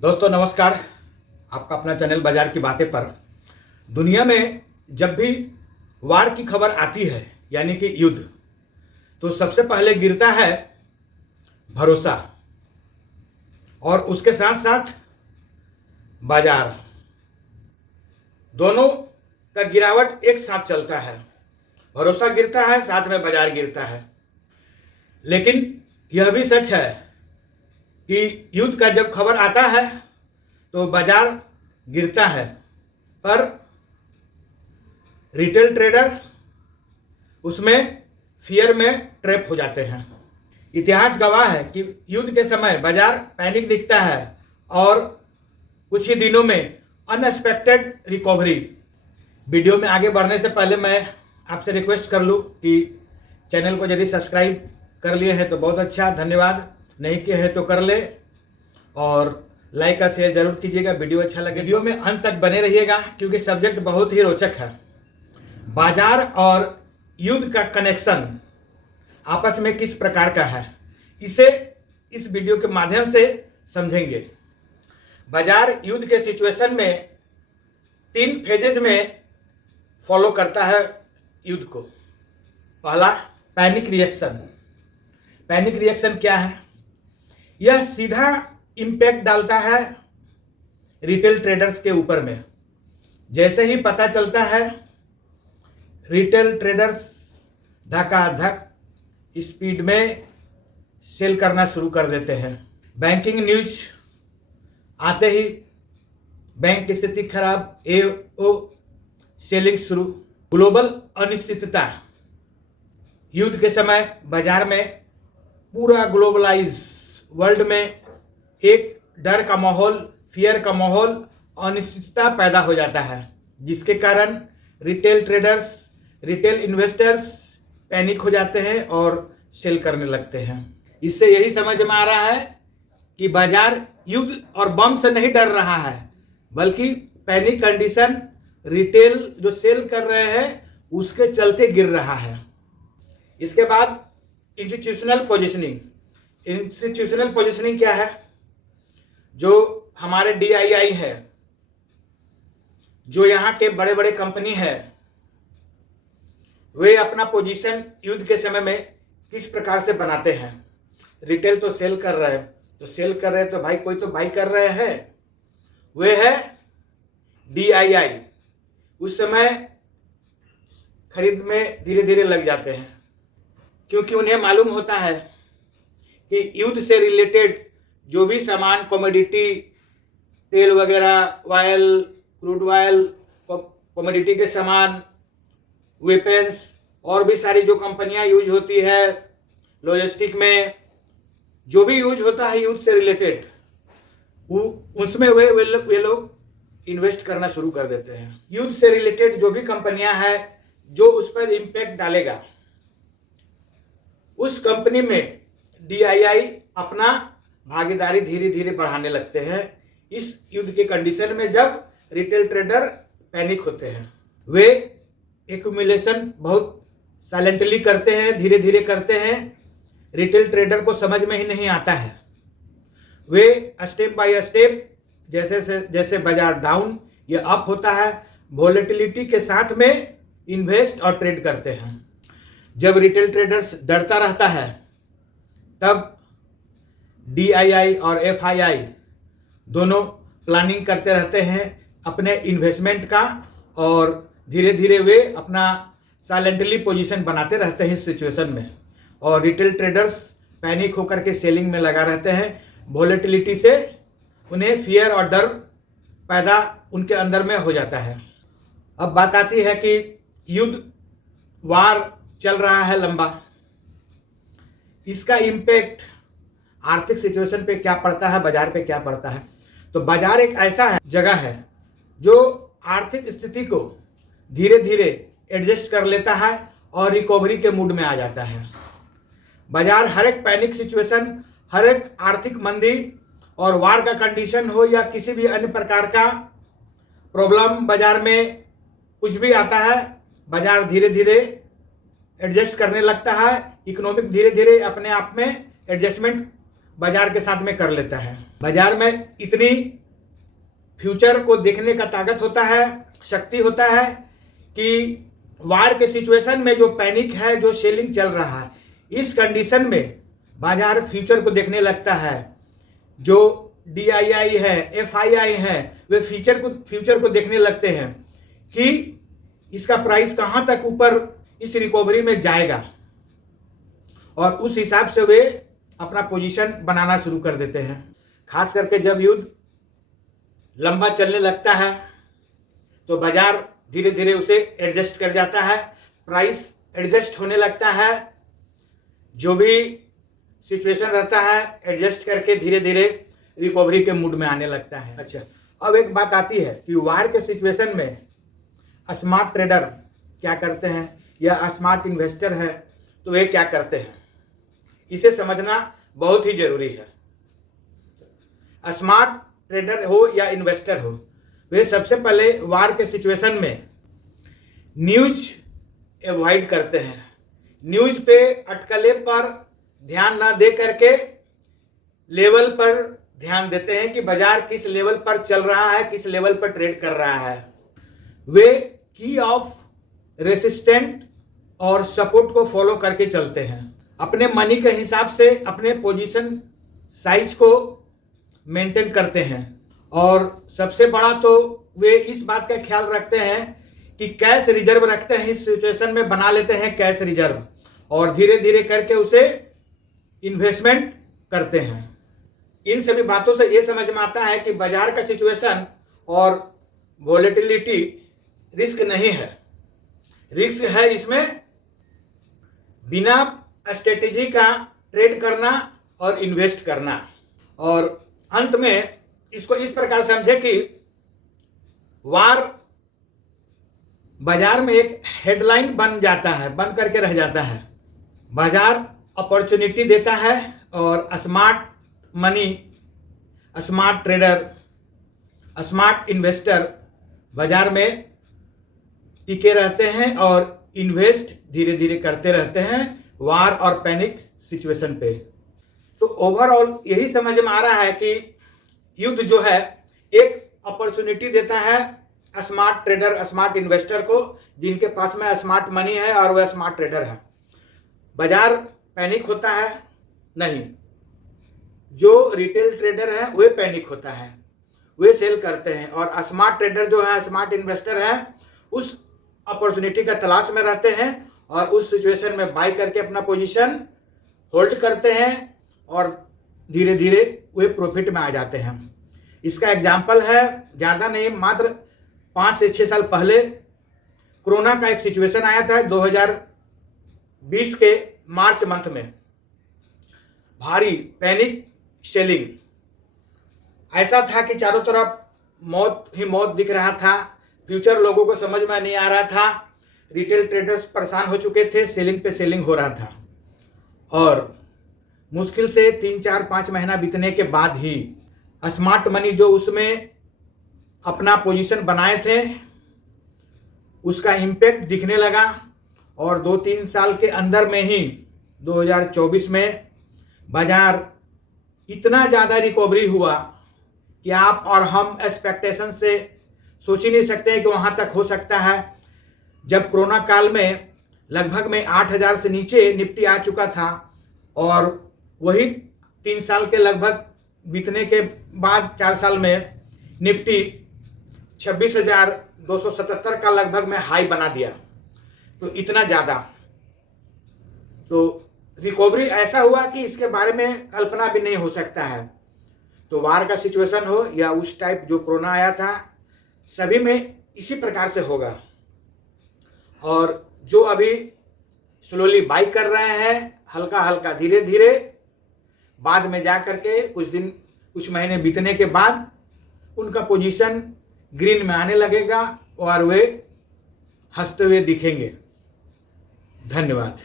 दोस्तों नमस्कार। आपका अपना चैनल बाजार की बातें पर। दुनिया में जब भी वार की खबर आती है यानी कि युद्ध, तो सबसे पहले गिरता है भरोसा और उसके साथ साथ बाजार। दोनों का गिरावट एक साथ चलता है। भरोसा गिरता है, साथ में बाजार गिरता है। लेकिन यह भी सच है कि युद्ध का जब खबर आता है तो बाजार गिरता है, पर रिटेल ट्रेडर उसमें फियर में ट्रैप हो जाते हैं। इतिहास गवाह है कि युद्ध के समय बाजार पैनिक दिखता है और कुछ ही दिनों में अनएक्सपेक्टेड रिकवरी। वीडियो में आगे बढ़ने से पहले मैं आपसे रिक्वेस्ट कर लूँ कि चैनल को यदि सब्सक्राइब कर लिए हैं तो बहुत अच्छा, धन्यवाद। नहीं किए हैं तो कर ले और लाइक और शेयर जरूर कीजिएगा। वीडियो अच्छा लगे वीडियो में अंत तक बने रहिएगा क्योंकि सब्जेक्ट बहुत ही रोचक है। बाजार और युद्ध का कनेक्शन आपस में किस प्रकार का है, इसे इस वीडियो के माध्यम से समझेंगे। बाजार युद्ध के सिचुएशन में 3 फेजेज में फॉलो करता है युद्ध को। पहला, पैनिक रिएक्शन। पैनिक रिएक्शन क्या है? यह सीधा इम्पैक्ट डालता है रिटेल ट्रेडर्स के ऊपर में। जैसे ही पता चलता है, रिटेल ट्रेडर्स धकाधक स्पीड में सेल करना शुरू कर देते हैं। बैंकिंग न्यूज आते ही बैंक की स्थिति खराब, एओ सेलिंग शुरू। ग्लोबल अनिश्चितता। युद्ध के समय बाजार में पूरा ग्लोबलाइज वर्ल्ड में एक डर का माहौल, फियर का माहौल, अनिश्चितता पैदा हो जाता है, जिसके कारण retail traders, retail investors panic हो जाते हैं और सेल करने लगते हैं। इससे यही समझ में आ रहा है कि बाजार युद्ध और बम से नहीं डर रहा है, बल्कि पैनिक कंडीशन रिटेल जो सेल कर रहे हैं उसके चलते गिर रहा है। इसके बाद इंस्टीट्यूशनल पोजीशनिंग। इंस्टीट्यूशनल पोजीशनिंग क्या है? जो हमारे DII है, जो यहाँ के बड़े बड़े कंपनी है, वे अपना पोजीशन युद्ध के समय में किस प्रकार से बनाते हैं। रिटेल तो सेल कर रहे हैं, तो भाई कोई तो बाई कर रहे हैं, वे है DII। उस समय खरीद में धीरे धीरे लग जाते हैं क्योंकि उन्हें मालूम होता है कि युद्ध से रिलेटेड जो भी सामान, कमोडिटी, तेल वगैरह, ऑयल, क्रूड ऑयल, कमोडिटी के सामान, वेपन्स और भी सारी जो कंपनियां यूज होती है लॉजिस्टिक में, जो भी यूज होता है युद्ध से रिलेटेड, उसमें वे लोग इन्वेस्ट करना शुरू कर देते हैं। युद्ध से रिलेटेड जो भी कंपनियां हैं जो उस पर इम्पैक्ट डालेगा, उस कंपनी में DII अपना भागीदारी धीरे धीरे बढ़ाने लगते हैं। इस युद्ध के कंडीशन में जब रिटेल ट्रेडर पैनिक होते हैं, वे एक्यूमुलेशन बहुत साइलेंटली करते हैं, धीरे धीरे करते हैं। रिटेल ट्रेडर को समझ में ही नहीं आता है। वे स्टेप बाय स्टेप जैसे बाजार डाउन या अप होता है, वोलेटिलिटी के साथ में इन्वेस्ट और ट्रेड करते हैं। जब रिटेल ट्रेडर्स डरता रहता है, तब DII और FII दोनों प्लानिंग करते रहते हैं अपने इन्वेस्टमेंट का और धीरे धीरे वे अपना साइलेंटली पोजीशन बनाते रहते हैं इस सिचुएशन में। और रिटेल ट्रेडर्स पैनिक होकर के सेलिंग में लगा रहते हैं। वोलेटिलिटी से उन्हें फियर और डर पैदा उनके अंदर में हो जाता है। अब बात आती है कि युद्ध, वार चल रहा है लंबा, इसका इम्पैक्ट आर्थिक सिचुएशन पे क्या पड़ता है, बाजार पे क्या पड़ता है। तो बाजार एक ऐसा जगह है जो आर्थिक स्थिति को धीरे धीरे एडजस्ट कर लेता है और रिकवरी के मूड में आ जाता है। बाजार हर एक पैनिक सिचुएशन, हर एक आर्थिक मंदी और वार का कंडीशन हो या किसी भी अन्य प्रकार का प्रॉब्लम बाजार में कुछ भी आता है, बाजार धीरे धीरे एडजस्ट करने लगता है। इकोनॉमिक धीरे धीरे अपने आप में एडजस्टमेंट बाजार के साथ में कर लेता है। बाजार में इतनी फ्यूचर को देखने का ताकत होता है, शक्ति होता है कि वार के सिचुएशन में जो पैनिक है, जो सेलिंग चल रहा है, इस कंडीशन में बाजार फ्यूचर को देखने लगता है। जो DII है, FII है, वे फ्यूचर को देखने लगते हैं कि इसका प्राइस कहां तक ऊपर इस रिकवरी में जाएगा, और उस हिसाब से वे अपना पोजीशन बनाना शुरू कर देते हैं। खास करके जब युद्ध लंबा चलने लगता है तो बाजार धीरे धीरे उसे एडजस्ट कर जाता है, प्राइस एडजस्ट होने लगता है, जो भी सिचुएशन रहता है एडजस्ट करके धीरे धीरे रिकवरी के मूड में आने लगता है। अच्छा, अब एक बात आती है कि वार के सिचुएशन में स्मार्ट ट्रेडर क्या करते हैं या स्मार्ट इन्वेस्टर है तो वे क्या करते हैं, इसे समझना बहुत ही जरूरी है। स्मार्ट ट्रेडर हो या इन्वेस्टर हो, वे सबसे पहले वार के सिचुएशन में न्यूज अवॉइड करते हैं। न्यूज पे अटकले पर ध्यान ना दे करके लेवल पर ध्यान देते हैं कि बाजार किस लेवल पर चल रहा है, किस लेवल पर ट्रेड कर रहा है। वे की ऑफ रेसिस्टेंट और सपोर्ट को फॉलो करके चलते हैं। अपने मनी के हिसाब से अपने पोजीशन साइज को मेंटेन करते हैं, और सबसे बड़ा तो वे इस बात का ख्याल रखते हैं कि कैश रिजर्व रखते हैं। इस सिचुएशन में बना लेते हैं कैश रिजर्व और धीरे धीरे करके उसे इन्वेस्टमेंट करते हैं। इन सभी बातों से ये समझ में आता है कि बाजार का सिचुएशन और वोलेटिलिटी रिस्क नहीं है, रिस्क है इसमें बिना स्ट्रेटेजी का ट्रेड करना और इन्वेस्ट करना। और अंत में इसको इस प्रकार समझे कि वार बाजार में एक हेडलाइन बन जाता है, बन करके रह जाता है। बाजार अपॉर्चुनिटी देता है और smart money, smart trader, smart investor बाजार में टिके रहते हैं और इन्वेस्ट धीरे धीरे करते रहते हैं वार और पैनिक सिचुएशन पे। तो ओवरऑल यही समझ में आ रहा है कि युद्ध जो है एक अपॉर्चुनिटी देता है स्मार्ट ट्रेडर, स्मार्ट इन्वेस्टर को, जिनके पास में स्मार्ट मनी है और वह स्मार्ट ट्रेडर है। बाजार पैनिक होता है नहीं, जो रिटेल ट्रेडर है वे पैनिक होता है, वे सेल करते हैं, और स्मार्ट ट्रेडर जो है, स्मार्ट इन्वेस्टर है, उस अपॉर्चुनिटी का तलाश में रहते हैं और उस सिचुएशन में बाय करके अपना पोजीशन होल्ड करते हैं और धीरे धीरे वे प्रॉफिट में आ जाते हैं। इसका एग्जाम्पल है, ज़्यादा नहीं, मात्र 5 से 6 साल पहले कोरोना का एक सिचुएशन आया था 2020 के मार्च मंथ में। भारी पैनिक सेलिंग, ऐसा था कि चारों तरफ मौत ही मौत दिख रहा था, फ्यूचर लोगों को समझ में नहीं आ रहा था, रिटेल ट्रेडर्स परेशान हो चुके थे, सेलिंग पे सेलिंग हो रहा था। और मुश्किल से 3, 4, 5 महीना बीतने के बाद ही स्मार्ट मनी जो उसमें अपना पोजीशन बनाए थे उसका इम्पैक्ट दिखने लगा, और 2-3 साल के अंदर में ही 2024 में बाजार इतना ज़्यादा रिकवरी हुआ कि आप और हम एक्सपेक्टेशन से सोच ही नहीं सकते हैं कि वहाँ तक हो सकता है। जब कोरोना काल में लगभग में 8000 से नीचे निफ्टी आ चुका था, और वही 3 साल के लगभग बीतने के बाद 4 साल में निफ्टी 26,277 का लगभग में हाई बना दिया। तो इतना ज़्यादा तो रिकवरी ऐसा हुआ कि इसके बारे में कल्पना भी नहीं हो सकता है। तो वार का सिचुएशन हो या उस टाइप जो कोरोना आया था, सभी में इसी प्रकार से होगा। और जो अभी स्लोली बाई कर रहे हैं, हल्का हल्का धीरे धीरे, बाद में जा करके कुछ महीने बीतने के बाद उनका पोजीशन ग्रीन में आने लगेगा और वे हंसते हुए दिखेंगे। धन्यवाद।